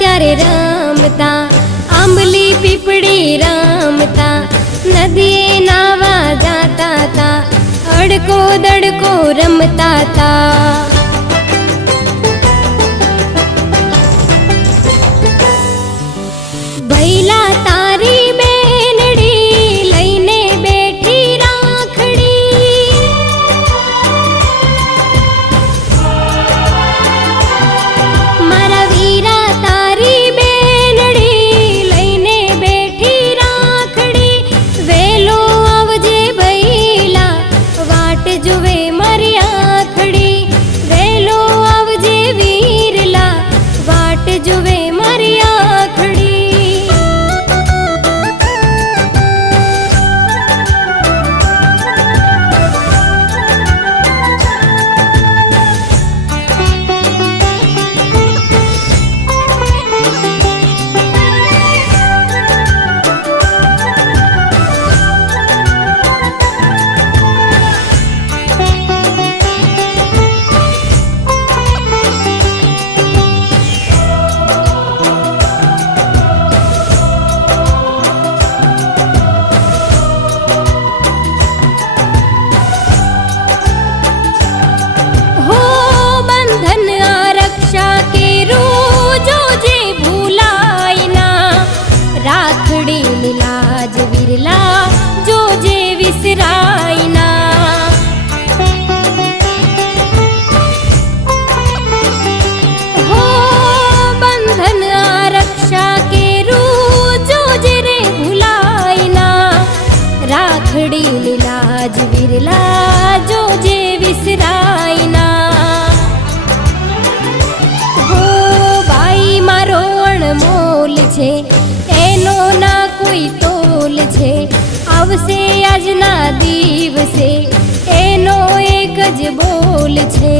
ત્યારે રમતા, આંબલી પીપળી રમતા, નદીએ નાવા જાતા તા, અડકો દડકો રમતા તા. ભૈલા તારી બેનડી લઈને બેઠી રાખડી, મારા વીરા તારી બેનડી લઈને બેઠી રાખડી. વેલો આવજે ભૈલા વાટ જુએ મારી આખડી, વેલો આવજે વીરલા વાટ જુએ મારી આખડી. લાજ વિરલા જોજે વિસરાયના, હો બંધન આરક્ષા કેરું જોજે રે ભૂલાયના. રાખડી લાજ વિરલા જોજે વિસરાયના, હો બાઈ મારો અણમોલ છે એનો ના કોઈ તોલ છે. આવશે આજના દિવસે એનો એક જ બોલ છે.